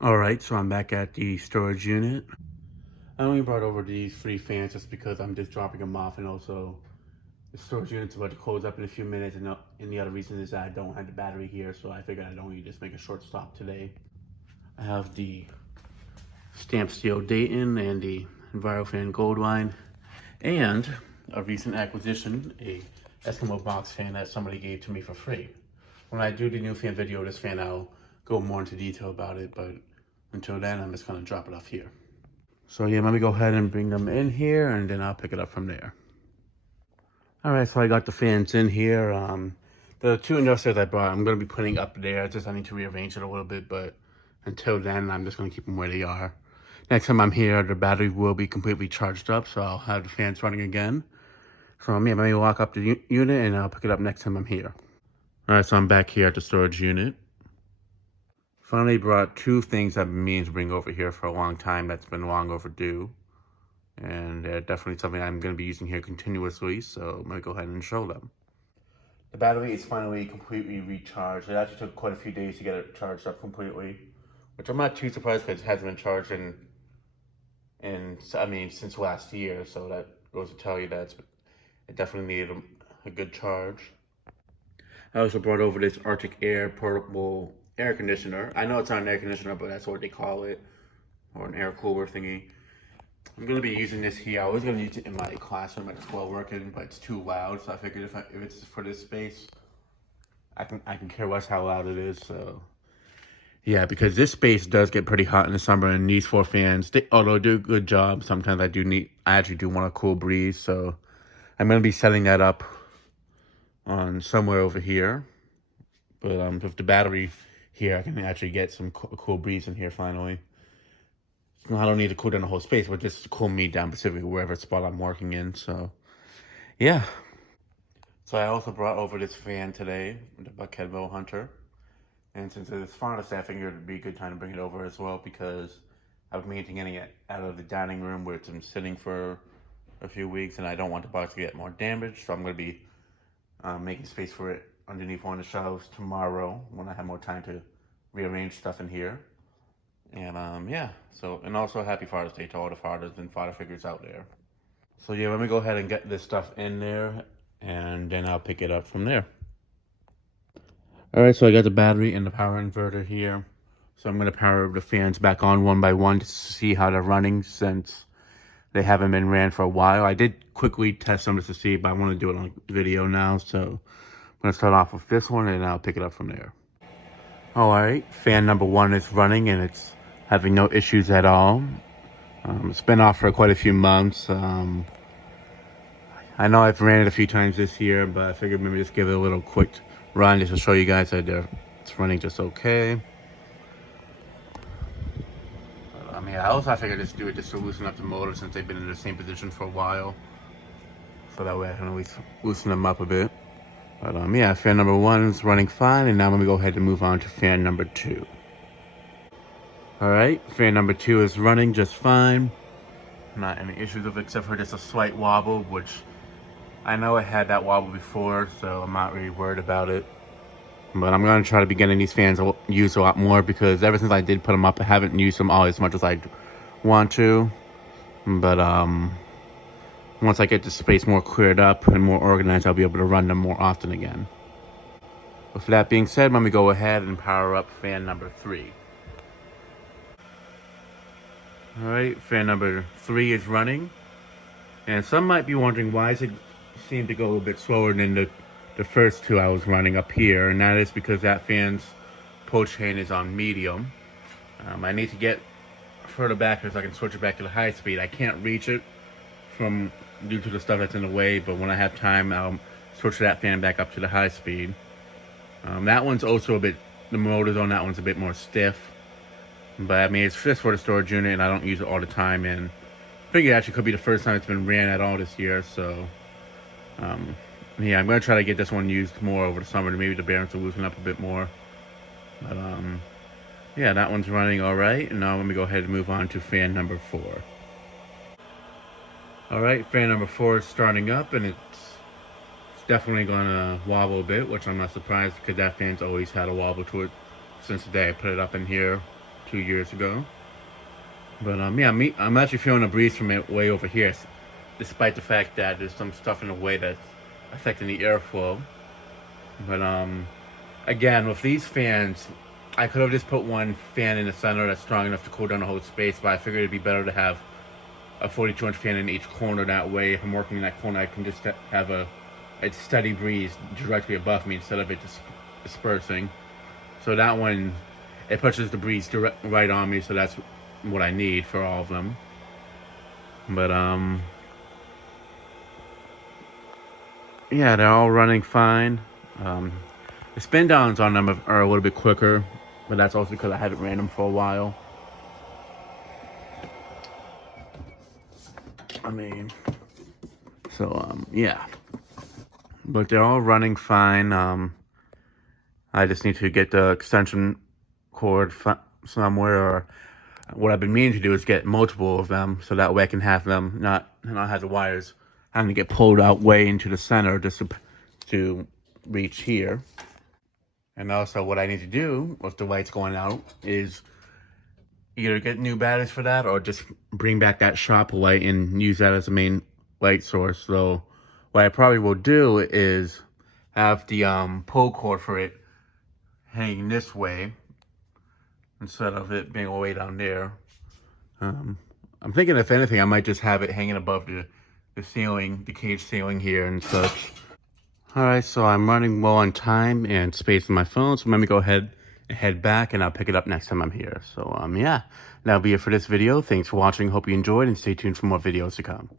Alright, so I'm back at the storage unit. I only brought over these 3 fans just because I'm just dropping them off, and also the storage unit's about to close up in a few minutes, and the other reason is that I don't have the battery here, so I figured I'd only just make a short stop today. I have the Stamp Steel Dayton and the EnviroFan Goldwine, and a recent acquisition, a Eskimo box fan that somebody gave to me for free. When I do the new fan video of this fan, I'll go more into detail about it, but until then, I'm just gonna drop it off here. So yeah, let me go ahead and bring them in here, and then I'll pick it up from there. All right, so I got the fans in here. The 2 industrials I brought, I'm gonna be putting up there. I need to rearrange it a little bit, but until then, I'm just gonna keep them where they are. Next time I'm here, the battery will be completely charged up, so I'll have the fans running again. So yeah, let me lock up the unit, and I'll pick it up next time I'm here. All right, so I'm back here at the storage unit. Finally brought 2 things I've been meaning to bring over here for a long time that's been long overdue. And they're definitely something I'm going to be using here continuously, so I'm going to go ahead and show them. The battery is finally completely recharged. It actually took quite a few days to get it charged up completely, which I'm not too surprised because it hasn't been charged since last year, so that goes to tell you that it definitely needed a good charge. I also brought over this Arctic Air portable air conditioner. I know it's not an air conditioner, but that's what they call it, or an air cooler thingy. I'm gonna be using this here. I was gonna use it in my classroom at school working, but it's too loud. So I figured if it's for this space, I can care less how loud it is. So yeah, because this space does get pretty hot in the summer, and these 4 fans, although do a good job, sometimes I actually do want a cool breeze. So I'm gonna be setting that up on somewhere over here. But with the battery here, I can actually get some cool breeze in here finally. I don't need to cool down the whole space, but just to cool me down specifically wherever spot I'm working in. So yeah. So I also brought over this fan today, the Buckhead Bow Hunter. And since it's Father's Day, I figured it'd be a good time to bring it over as well, because I've been getting it out of the dining room where it's been sitting for a few weeks, and I don't want the box to get more damaged. So I'm going to be making space for it underneath one of the shelves tomorrow when I have more time to rearrange stuff in here. And yeah, and also happy Father's Day to all the fathers and father figures out there. So yeah, let me go ahead and get this stuff in there, and then I'll pick it up from there. All right, so I got the battery and the power inverter here. So I'm gonna power the fans back on one by one to see how they're running, since they haven't been ran for a while. I did quickly test them just to see, but I want to do it on video now. So I'm gonna start off with this one, and I'll pick it up from there. All right, fan number 1 is running, and it's having no issues at all. It's been off for quite a few months. I know I've ran it a few times this year, but I figured maybe just give it a little quick run just to show you guys that it's running just okay. I figured just do it just to loosen up the motor, since they've been in the same position for a while. So that way I can at least loosen them up a bit. But yeah, fan number 1 is running fine, and now I'm gonna go ahead and move on to fan number 2. All right, fan number 2 is running just fine. Not any issues with it except for just a slight wobble, which I know I had that wobble before, so I'm not really worried about it. But I'm going to try to be getting these fans used a lot more, because ever since I did put them up, I haven't used them all as much as I want to. But once I get the space more cleared up and more organized, I'll be able to run them more often again. With that being said, let me go ahead and power up fan number 3. All right, fan number 3 is running. And some might be wondering, why does it seem to go a little bit slower than the first 2 I was running up here? And that is because that fan's pull chain is on medium. I need to get further back so I can switch it back to the high speed. I can't reach it due to the stuff that's in the way, but when I have time, I'll switch that fan back up to the high speed. That one's also the motors on that one's a bit more stiff. But I mean, it's just for the storage unit, and I don't use it all the time. And I figure it actually could be the first time it's been ran at all this year. So yeah, I'm going to try to get this one used more over the summer, to maybe the bearings will loosen up a bit more. But yeah, that one's running all right. And now let me go ahead and move on to fan number 4. All right, fan number 4 is starting up, and it's definitely going to wobble a bit, which I'm not surprised, because that fan's always had a wobble to it since the day I put it up in here. 2 years ago. But yeah, I'm actually feeling a breeze from it way over here, despite the fact that there's some stuff in the way that's affecting the airflow. But again, with these fans, I could have just put one fan in the center that's strong enough to cool down the whole space, but I figured it'd be better to have a 42-inch fan in each corner. That way, if I'm working in that corner, I can just have a steady breeze directly above me instead of it just dispersing. So that one, it pushes the breeze right on me, so that's what I need for all of them. But yeah, they're all running fine. The spin downs on them are a little bit quicker, but that's also because I haven't ran them for a while. I mean, so yeah, but they're all running fine. I just need to get the extension cord somewhere, or what I've been meaning to do is get multiple of them, so that way I can have them not have the wires having to get pulled out way into the center just to reach here. And also what I need to do with the lights going out is either get new batteries for that or just bring back that shop light and use that as a main light source. So what I probably will do is have the pull cord for it hanging this way instead of it being all the way down there. I'm thinking, if anything, I might just have it hanging above the ceiling, the cage ceiling here and such. Alright, so I'm running low on time and space on my phone, so let me go ahead and head back, and I'll pick it up next time I'm here. So yeah, that'll be it for this video. Thanks for watching, hope you enjoyed, and stay tuned for more videos to come.